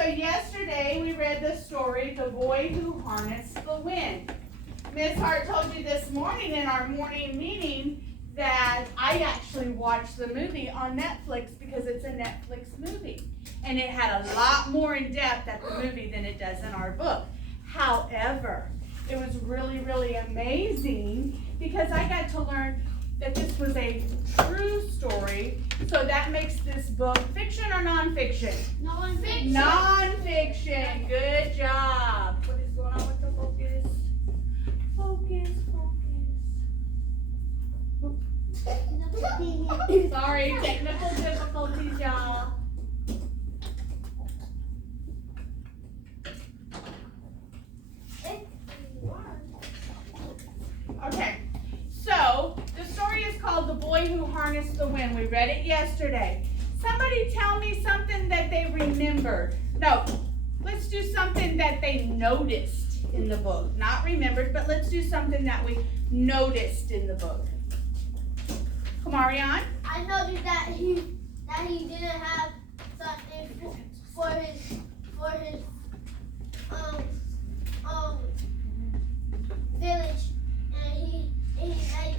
so yesterday we read the story, The Boy Who Harnessed the Wind. Miss Hart told you this morning in our morning meeting that I actually watched the movie on Netflix because it's a Netflix movie. And it had a lot more in depth at the movie than it does in our book. However, it was really, really amazing because I got to learn that this was a true story. So that makes this book fiction or nonfiction? Nonfiction. Nonfiction. Good job. What is going on with the focus? Focus, focus. Sorry, technical difficulties, y'all. Okay, so the story is called The Boy Who Harnessed the Wind. We read it yesterday. Somebody tell me something that they remembered. No, let's do something that they noticed in the book. Not remembered, but let's do something that we noticed in the book. Kamarian? I noticed that he didn't have something for his village, and he made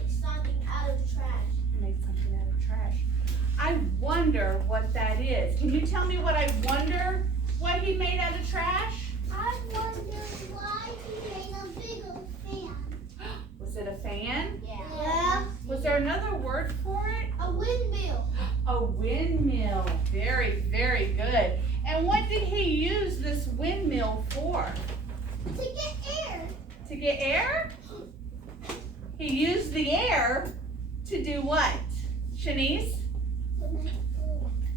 something out of trash. He made something out of trash. I wonder what that is. Can you tell me what I wonder what he made out of trash? I wonder why he made a bigger fan. Was it a fan? Yeah. Was there another word for it? A windmill. A windmill. Very, very good. And what did he use this windmill for? To get air. To get air? He used the air to do what? Shanice?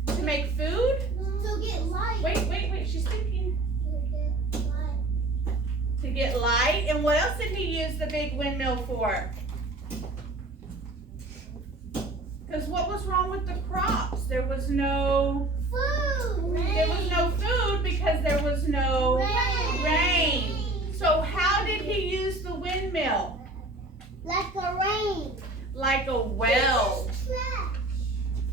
To make food? To get light. Wait, she's thinking. To get light. To get light. And what else did he use the big windmill for? Because what was wrong with the crops? There was no food. There was no food because there was no rain. So how did he use the windmill? Like a rain. Like a well. Trash.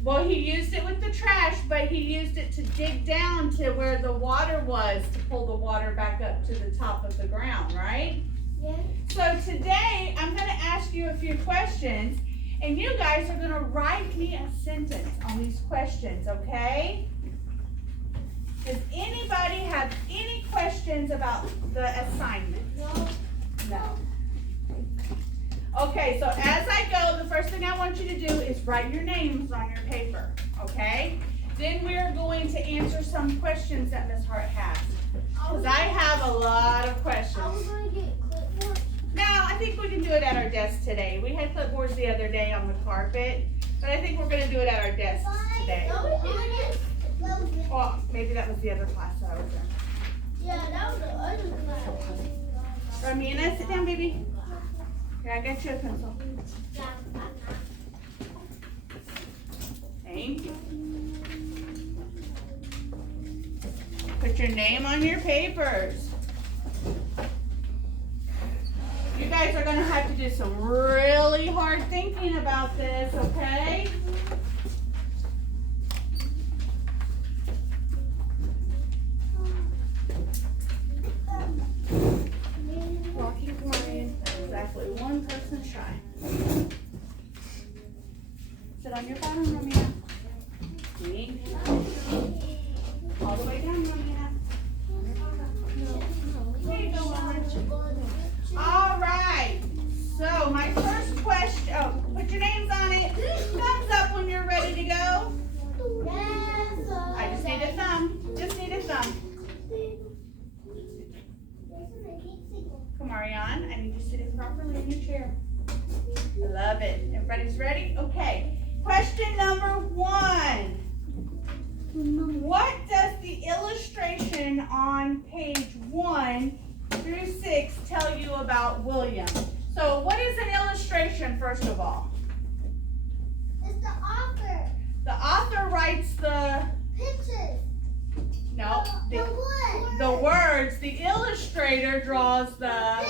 Well, he used it with the trash, but he used it to dig down to where the water was to pull the water back up to the top of the ground, right? Yeah. So today, I'm going to ask you a few questions, and you guys are going to write me a sentence on these questions, okay? Does anybody have any questions about the assignment? No. No. Okay, so as I go, the first thing I want you to do is write your names on your paper, okay? Then we're going to answer some questions that Ms. Hart has. Because I have a lot of questions. I was going to get clipboard. No, I think we can do it at our desk today. We had clipboards the other day on the carpet, but I think we're going to do it at our desks today. Well, maybe that was the other class that I was in. Yeah, that was the other class. Romina, sit down, baby. Here, I got you a pencil. Thank you. Put your name on your papers. You guys are going to have to do some really hard thinking about this, okay? Walking quiet, exactly one person shy. Sit on your bottom, Romina. All the way down, Romina. There you go, Orange. All right. So my first question. Oh, put your names on it. Thumbs up when you're ready to go. I just need a thumb. Just need a thumb. Come, Ariane. I need you sitting properly in your chair. I love it. Everybody's ready? Okay. Question number 1. What does the illustration on page 1 through 6 tell you about William? So what is an illustration, first of all? It's the author. The author writes the... Pictures. No. The words. The illustrator draws the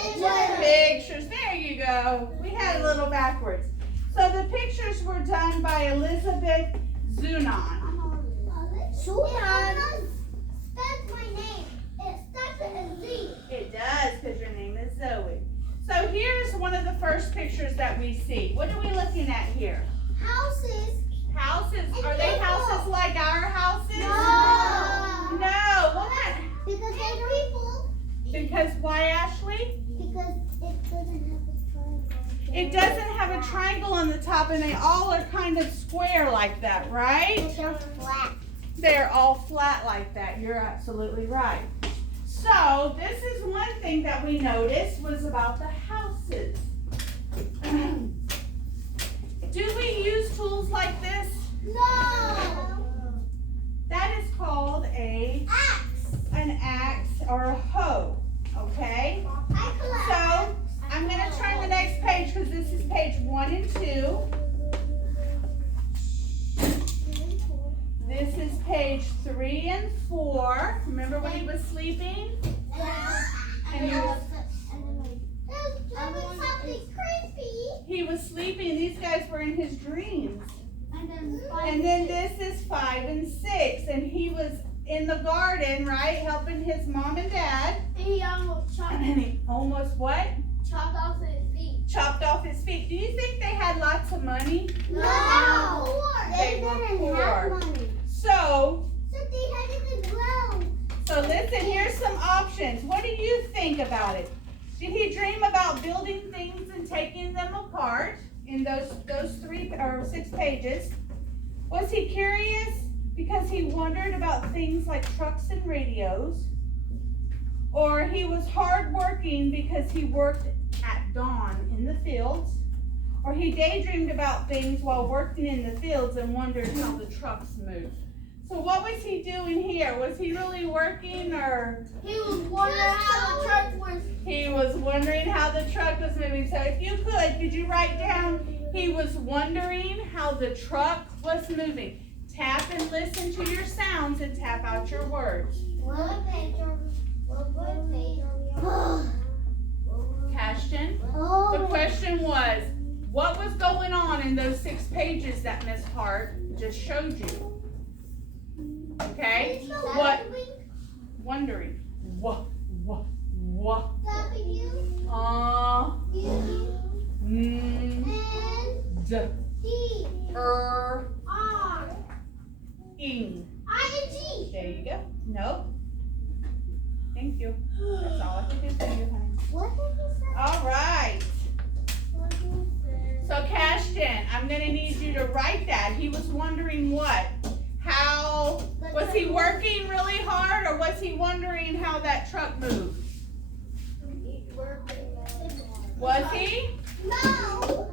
pictures. There you go. We had a little backwards. So the pictures were done by Elizabeth Zunon. Sunan. That's my does, because your name is Zoe. So here's one of the first pictures that we see. What are we looking at here? Houses. Houses. And Are they people. houses like our houses? No. No. What? Because they're people. Because why, Ashley? Because it doesn't have a triangle. It doesn't have a triangle on the top, and they all are kind of square like that, right? They're flat. They're all flat like that. You're absolutely right. So this is one thing that we noticed was about the houses. Do we use tools like this? No. That is called an axe or a hoe, okay? So I'm going to turn the next page because this is page 1 and 2. This is page 3 and 4. Remember when he was sleeping? And he was sleeping. These guys were in his dreams. And then this is 5 and 6. And he was in the garden, right? Helping his mom and dad. And he almost And he almost what? chopped off his feet. Chopped off his feet. Do you think they had lots of money? No. They were poor. have money. So So they had it to grow. So listen, here's some options. What do you think about it? Did he dream about building things and taking them apart in those 3 or 6 pages? Was he curious because he wondered about things like trucks and radios? Or he was hardworking because he worked at dawn in the fields? Or he daydreamed about things while working in the fields and wondered how the trucks moved? So what was he doing here? Was he really working, or? He was wondering how the truck was. He was wondering how the truck was moving. So if you could you write down, he was wondering how the truck was moving. Tap and listen to your sounds and tap out your words. What page are we? Ashton, the question was, what was going on in those 6 pages that Miss Hart just showed you? Okay? What? Wondering. What? W, N, D, D, R, R, ing. I, There you go. Nope. Thank you. That's all I can do for you, honey. What did you say? All right. So, Cashton, I'm going to need you to write that. He was wondering what? How, was he working really hard, or was he wondering how that truck moved? Was he? No.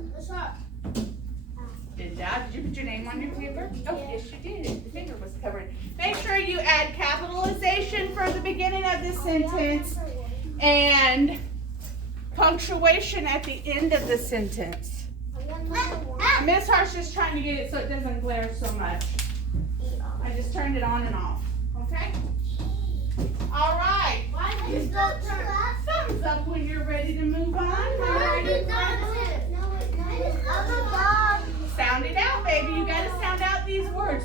Good job. Did you put your name on your paper? Oh, yes, you did. The finger was covered. Make sure you add capitalization for the beginning of the sentence and punctuation at the end of the sentence. Miss Hart's just trying to get it so it doesn't glare so much. I just turned it on and off. Okay? All right. Thumbs up when you're ready to move on. Sound it out, baby. You got to sound out these words.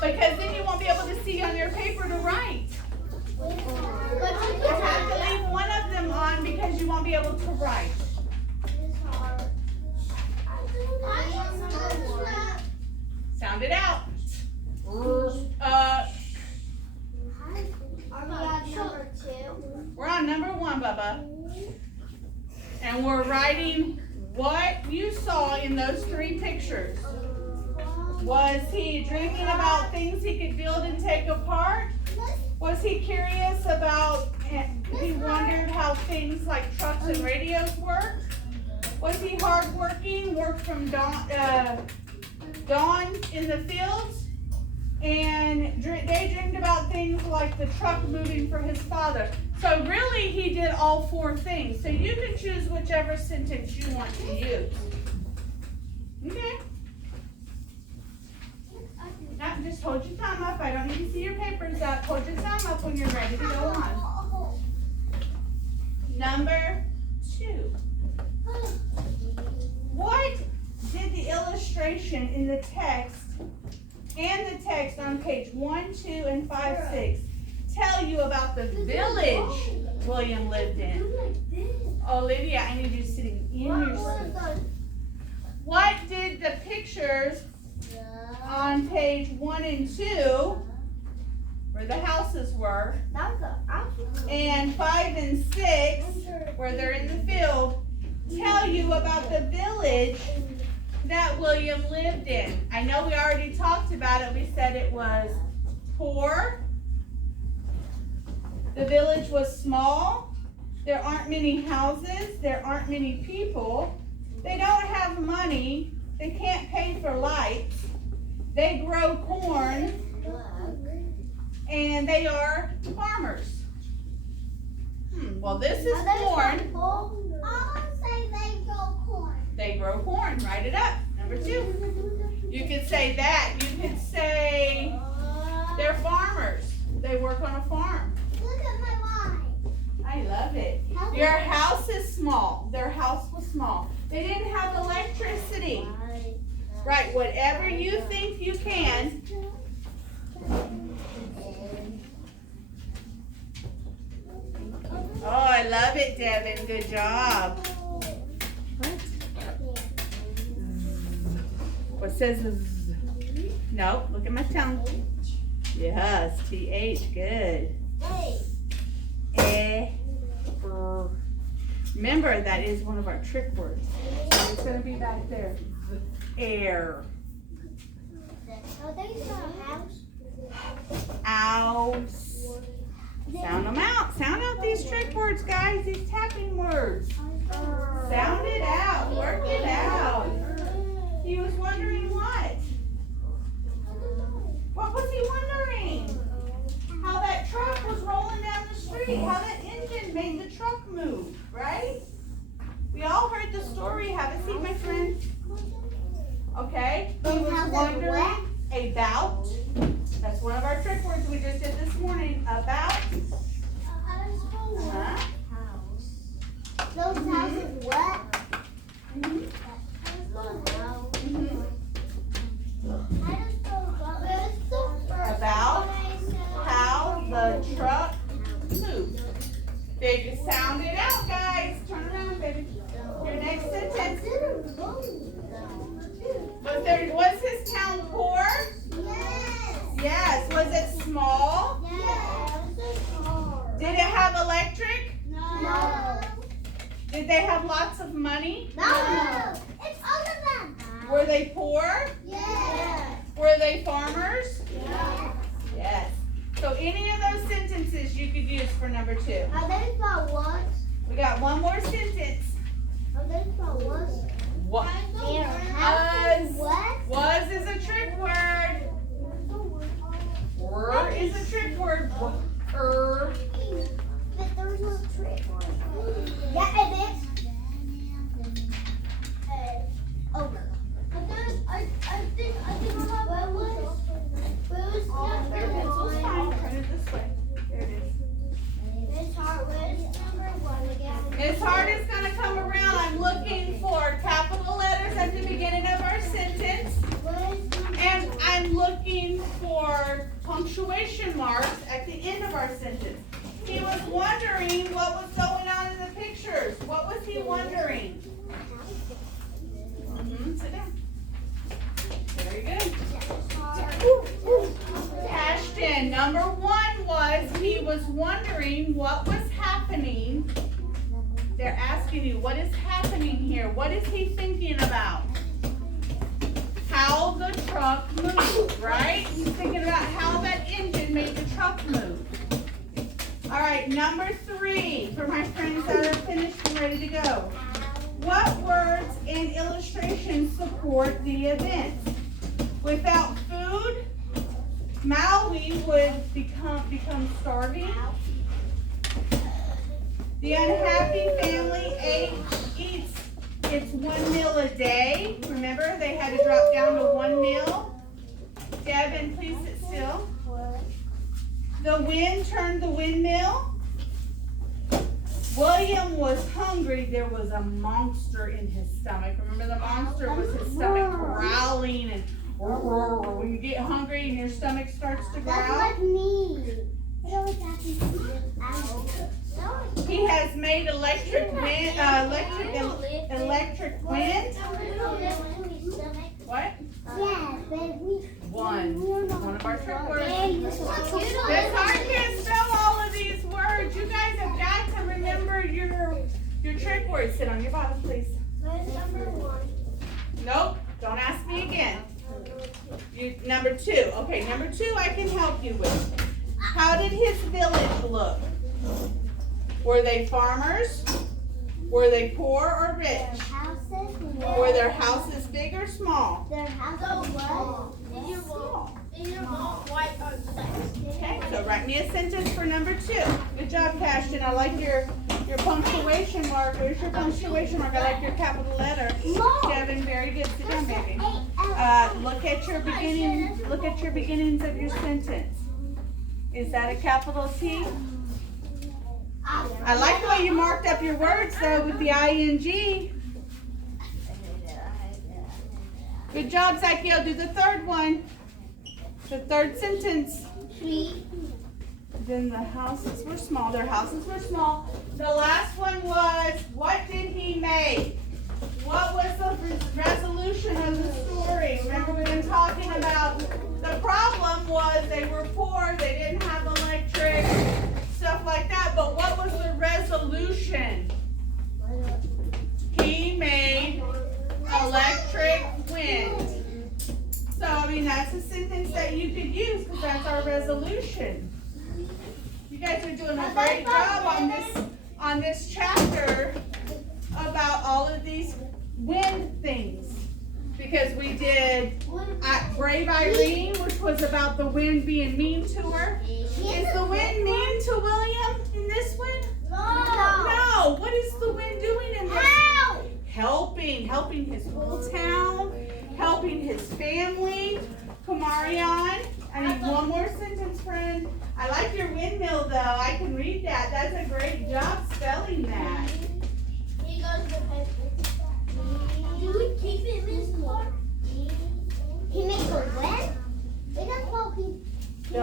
Because then you won't be able to see on your paper to write. You have to leave one of them on because you won't be able to write. Sound it out. We're on number 1, Bubba. And we're writing what you saw in those 3 pictures. Was he dreaming about things he could build and take apart? Was he curious about, he wondered how things like trucks and radios work? Was he hardworking, worked from dawn in the fields? And daydreamed about things like the truck moving for his father. So really he did all 4 things. So you can choose whichever sentence you want to use. Okay. Now just hold your thumb up. I don't need to see your papers up. Hold your thumb up when you're ready to go on. Number 2. What did the illustration in the text and the text on page 1, 2, and 5, 6 tell you about the village William lived in? Olivia, I need you sitting in your seat. What did the pictures on page 1 and 2, where the houses were, and 5 and 6, where they're in the field, tell you about the village that William lived in? I know we already talked about it. We said it was poor. The village was small. There aren't many houses. There aren't many people. They don't have money. They can't pay for lights. They grow corn. And they are farmers. Well, this is corn. I'll say they grow corn. They grow corn. Write it up. Number 2. You could say that. You could say they're farmers. They work on a farm. Look at my line. I love it. Your house is small. Their house was small. They didn't have electricity. Right. Whatever you think you can. Oh, I love it, Devin. Good job. What says Z? No, look at my tongue. Yes, TH, good. Remember, that is one of our trick words. So it's going to be back there. Air. Ouse. Sound them out. Sound out these trick words, guys. These tapping words. Sound it out. Work it out. He was wondering what? What was he wondering? How that truck was rolling down the street. How that engine made the truck move, right? We all heard the story. Have a seat, my friend. Okay. He was wondering about. That's one of our trick words we just did this morning. About. Those houses what? About how the truck moved. There, you sound it out, guys. Turn around, baby. Your next sentence. Was his town poor? Yes. Yes. Was it small? Yes. Did it have electric? No. Did they have lots of money? No. It's all of them. Were they poor? Yes. Were they farmers? Yes. Yes. So any of those sentences you could use for number 2. Are they for what? We got one more sentence. Are they for what? What? Their house is what? Was is a trick word. Is a trick word. But there's no trick word. Yeah, it is. Okay. I think where was Your pencil's fine. Turn it this way. There it is. Miss Hart, where's number 1 again? Miss Hart is going to come around. I'm looking for capital letters at the beginning of our sentence. And I'm looking for punctuation marks at the end of our sentence. He was wondering what was going on in the pictures. What was he wondering? Sit down. Very good. Ashton, number 1 was he was wondering what was happening. They're asking you, what is happening here? What is he thinking about? How the truck moved, right? He's thinking about how that engine made the truck move. All right, number 3 for my friends that are finished and ready to go. What words and illustrations support the event? Without food, Maui would become starving. The unhappy family eats its 1 meal a day. Remember, they had to drop down to 1 meal. Devin, please sit still. The wind turned the windmill. William was hungry. There was a monster in his stomach. Remember, the monster was his stomach growling, and when you get hungry and your stomach starts to growl. That's like me. He has made electric wind. Electric wind. What? Yeah, baby. One of our trick words. It's hard to spell all of these words. You guys have got to remember your trick words. Sit on your bottom, please. Nope. Don't ask me again. Number 2. Okay, number 2 I can help you with. How did his village look? Were they farmers? Were they poor or rich? Were their houses big or small? Their houses small. Okay, so write me a sentence for number 2. Good job, Cashton. I like your punctuation mark. Where's your punctuation mark? I like your capital letter. Devin, very good. Sit down, baby. Look at your beginning. Look at your beginnings of your sentence. Is that a capital T? I like the way you marked up your words though with the ing. Good job, Zacchaeus. Do the third one. The third sentence. Then the houses were small. Their houses were small. The last one was, what did he make? What was the resolution of the story? Remember, we've been talking about the problem was they were poor, they didn't have electric, stuff like that. But what was the resolution? He made electric wind. So, I mean, that's a sentence that you could use because that's our resolution. You guys are doing a great job on this chapter about all of these wind things. Because we did Brave Irene, which was about the wind being mean to her. Is the wind mean to William in this one? No. What is the wind doing in this? Helping his whole town, helping his family. Kamarion, I need one more sentence, friend. I like your windmill, though. I can read that. That's a great job spelling that. Here goes the paper. Do we keep it this far? He makes a what? The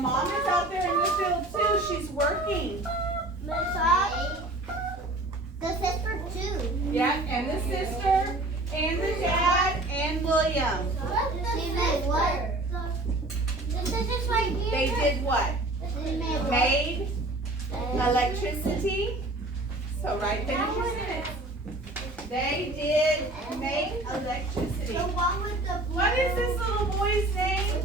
mom is out there in the field too. She's working. The sister too. Yeah, and the sister, and the dad, and William. The sister's right here. They did what? Made electricity. So right there. They did make electricity. What is this little boy's name?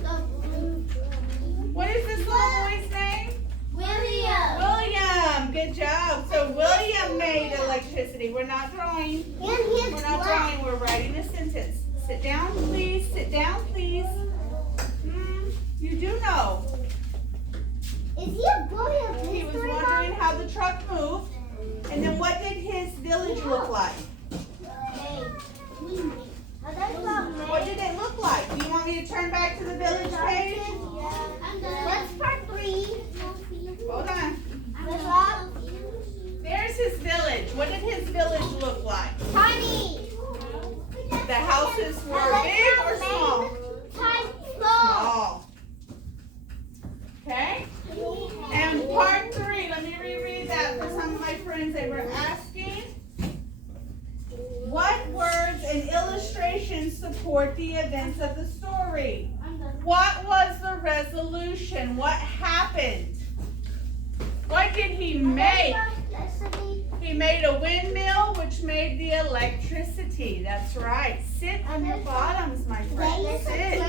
What is this little boy's name? William. Good job. So William made electricity. We're not drawing. We're not drawing. We're writing a sentence. Sit down, please. Sit down, please. You do know. Is he a boy or a He was wondering how the truck moved. And then what did his village look like? What did it look like? Do you want me to turn back to the village page? What's part 3? Hold on. There's his village. What did his village look like? Tiny. The houses were big or small? Small. Okay? And part 3, let me reread that for some of my friends. They were asking, what words and illustrations support the events of the story? What was the resolution? What happened? What did he make? He made a windmill, which made the electricity. That's right. Sit on your bottoms, my friend. Sit.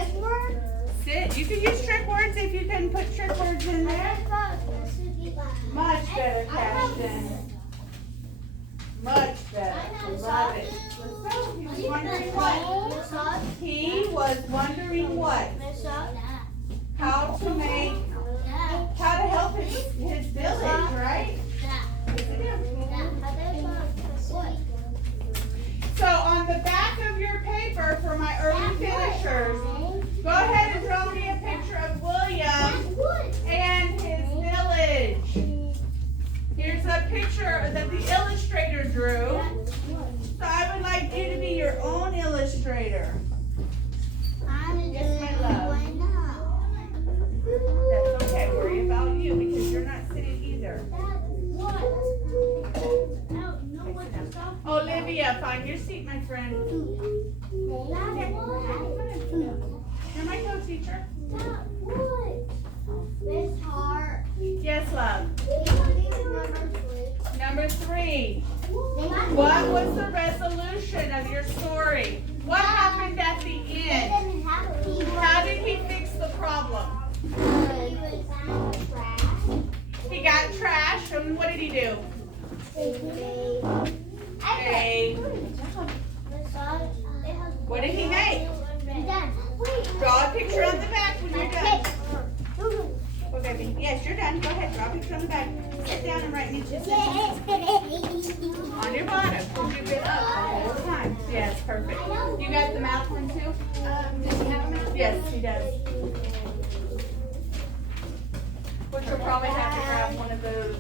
Sit. You can use trick words if you can put trick words in there. Much better, Cashton. Much better. Love it. Let's go. He was wondering what? He was wondering what? How to help his village, right? So on the back of your paper for my early finishers, go ahead and draw me a picture of William and his village. find your seat, my friend. You're my co-teacher. Miss Hart. Yes, love. Number 3. What What was the resolution of your story? What happened at the end? How did he fix the problem? He got trash, and what did he do? What did he make? Draw a picture on the back when you're done. Okay, baby. Yes, you're done. Go ahead. Draw a picture on the back. Sit down and write me 2 sentences. On your bottom. Because you've been up the whole time. Yes, perfect. You got the mouth one too? Does he have a mouth? Yes, he does. Which will probably have to grab one of those.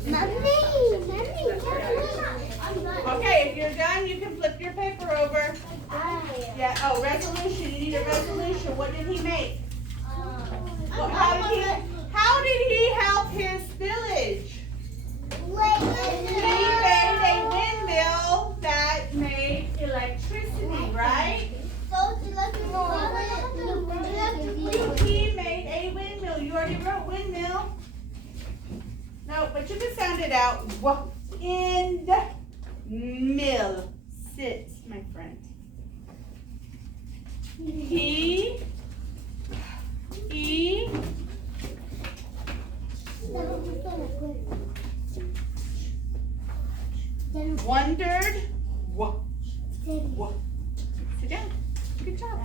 Okay, if you're done, you can flip your paper over. Yeah. Oh, resolution. You need a resolution. What did he make? Well, how did he help his village? He made a windmill that made electricity, right? He made a windmill. You already wrote windmill. No, but you can sound it out. Wind mill. Sit, my friend. He wondered. Sit down. Good job.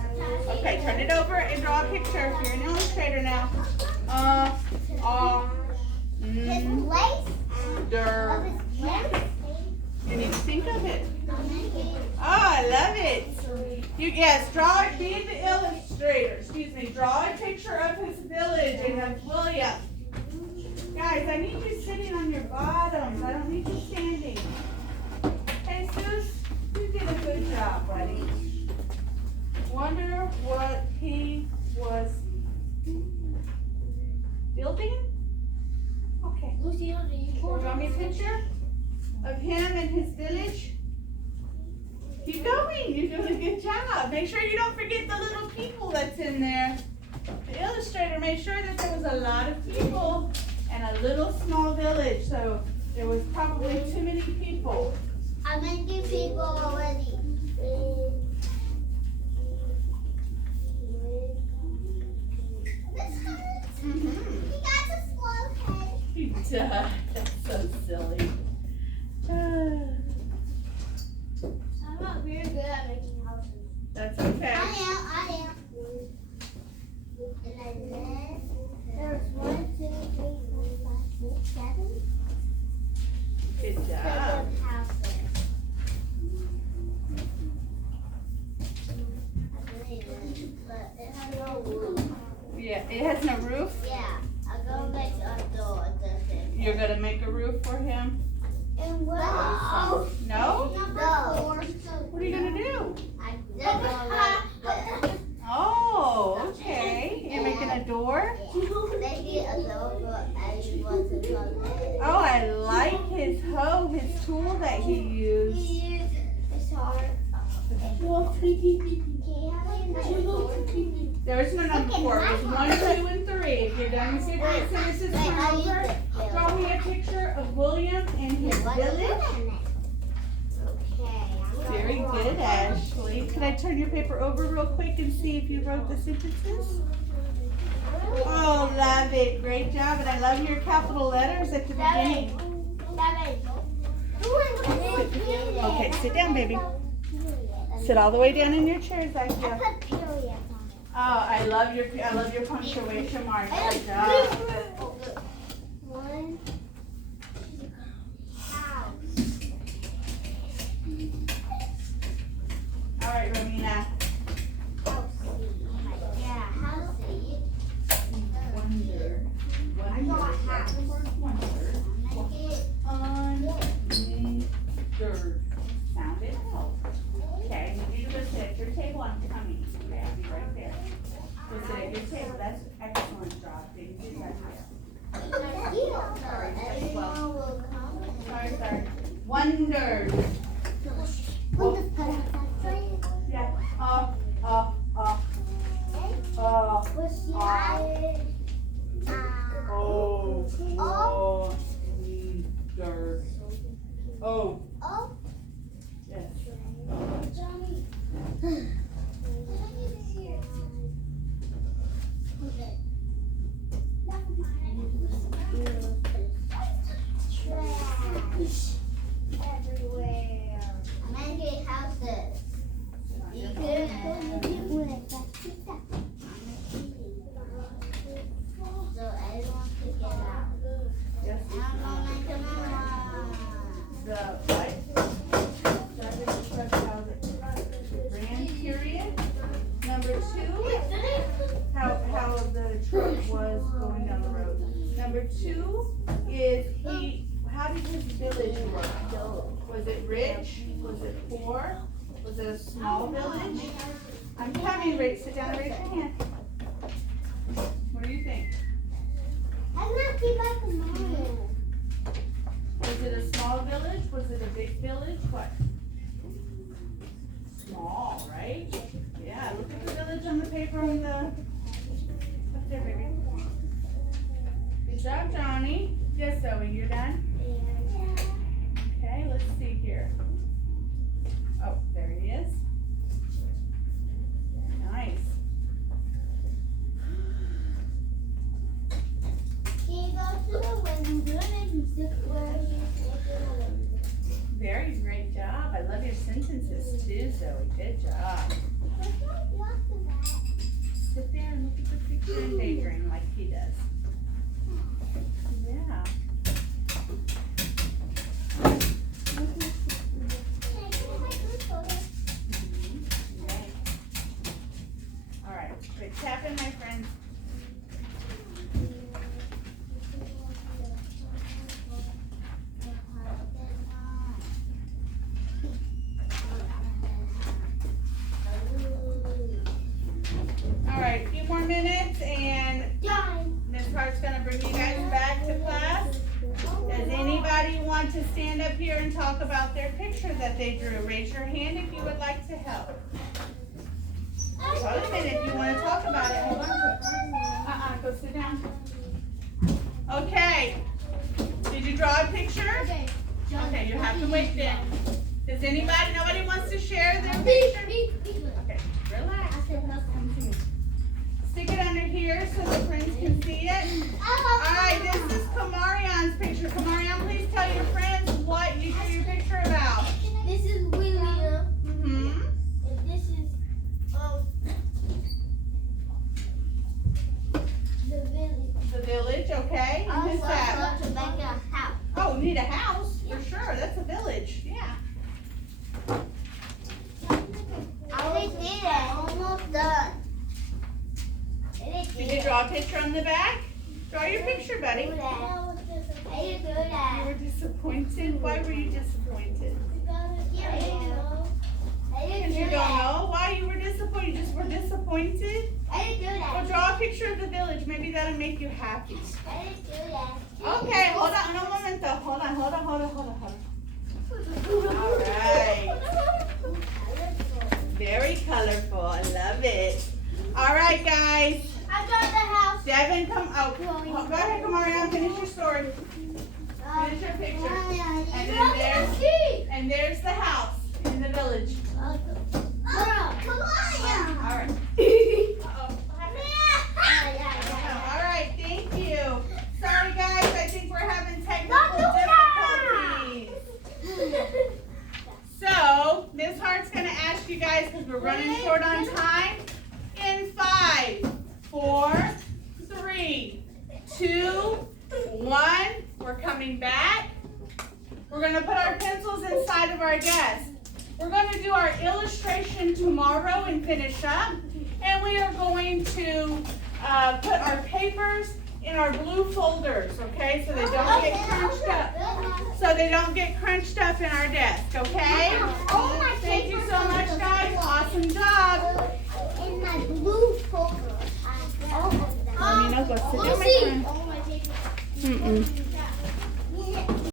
Okay, turn it over and draw a picture. You're an illustrator now. You need to think of it. Oh, I love it. Draw it. Be the illustrator. Excuse me. Draw a picture of his village and of William. Guys, I need you sitting on your bottoms. I don't need you standing. Hey, Sus, you did a good job, buddy. Wonder what he was building? Okay. Draw me a picture of him and his village. Keep going. You're doing a good job. Make sure you don't forget the little people that's in there. The illustrator made sure that there was a lot of people and a little small village. So there was probably too many people. I'm making people already. Mm-hmm. He got a slow head. He does. That's so silly. I'm not very good at making houses. That's okay. I am. And I live. There's 1, 2, 3, 4, 5, 6, 7. Good job. 7 houses. I believe it, but it has no roof. Yeah, it has no roof. Yeah, I'm gonna make a door. You're gonna make a roof for him? And what? No? No. What are you gonna do? I'm Oh, okay. You're making a door? making a door for everyone to come in. Oh, I like his hoe, his tool that he used. It's hard. There's no number 4. It's 1, 2, and 3. If you're done with your great sentences, turn over. Draw me a picture of William and his village. Very good, Ashley. Can I turn your paper over real quick and see if you wrote the sentences? Oh, love it. Great job. And I love your capital letters at the beginning. Okay, sit down, baby. Sit all the way down in your chair, Zykia. Oh, I love your punctuation marks. Good job. One house. All right, Romina. Yeah, house. Wonder. I got house. Wonder. Sound it out. Okay, I need you to go sit at your table. I'm coming. Okay, I'll be right there. Go sit at your table. That's excellent job. Thank you. Sorry. Sorry. Wondered. Trash everywhere. I'm gonna get houses. You could so everyone could get out. Yes. I'm gonna come The what? Ran period. Number 2, how the truck was going down the road. Number 2 is how did his village work? Was it rich? Was it poor? Was it a small village? I'm coming, sit down and raise your hand. What do you think? I'm not be back tomorrow. Was it a small village? Was it a big village? What? Small, right? Yeah, look at the village on the paper on the, up there, baby. Good job, Johnny. Yes, Zoe, you're done? Okay, let's see here. Oh, there he is. Nice. Can you go to the window and sit where he's making a window? Very great job. I love your sentences too, Zoe. Good job. Sit there and look at the picture and daydream like he does. Yeah. Okay. All right. Quit tapping, my friends. All right, a few more minutes and Ms. Hart's gonna bring you guys back to class. Does anybody want to stand up here and talk about their picture that they drew? Raise your hand if you would like to help. Hold a minute, if you want to talk about it, hold on to it. Go sit down. Okay. Did you draw a picture? Okay, you have to wait then. Does nobody wants to share their picture? Okay, relax. Come to me. Stick it under here so the friends can see it. Alright, this is Kamarion's picture. Kamarion, please tell your friends what you drew your picture about. This is William. Mm-hmm. And this is the village. The village, okay. And who's that? To make a house. Oh, we need a house? For sure, that's a village. Yeah. I already did it. Almost done. Did you draw a picture on the back? Draw your picture, buddy. I didn't do You that. were disappointed? Why were you disappointed? Because you don't know why you were disappointed? You just were disappointed? I didn't do Well, that. draw a picture of the village. Maybe that'll make you happy. I didn't do that. Okay, hold on. No momento. Hold on. All right. Very colorful. I love it. All right, guys. I got the house. Devin, come. Oh, go ahead, Kamarion. Finish your story. Finish your picture. And there's the house in the village. Come on. All right. All right. Thank you. Sorry, guys. I think we're having technical difficulties. So, Ms. Hart's going to ask you guys, because we're running short on time, in 5, 4, 3, 2, 1, we're coming back. We're going to put our pencils inside of our desk. We're going to do our illustration tomorrow and finish up. And we are going to put our papers in our blue folders, okay? So they don't get crunched up. So they don't get crunched up in our desk, okay? Thank you so much, guys. Awesome job. In my blue folder. Let me know. Go sit down, my friend. Oh, my paper. Mm-mm.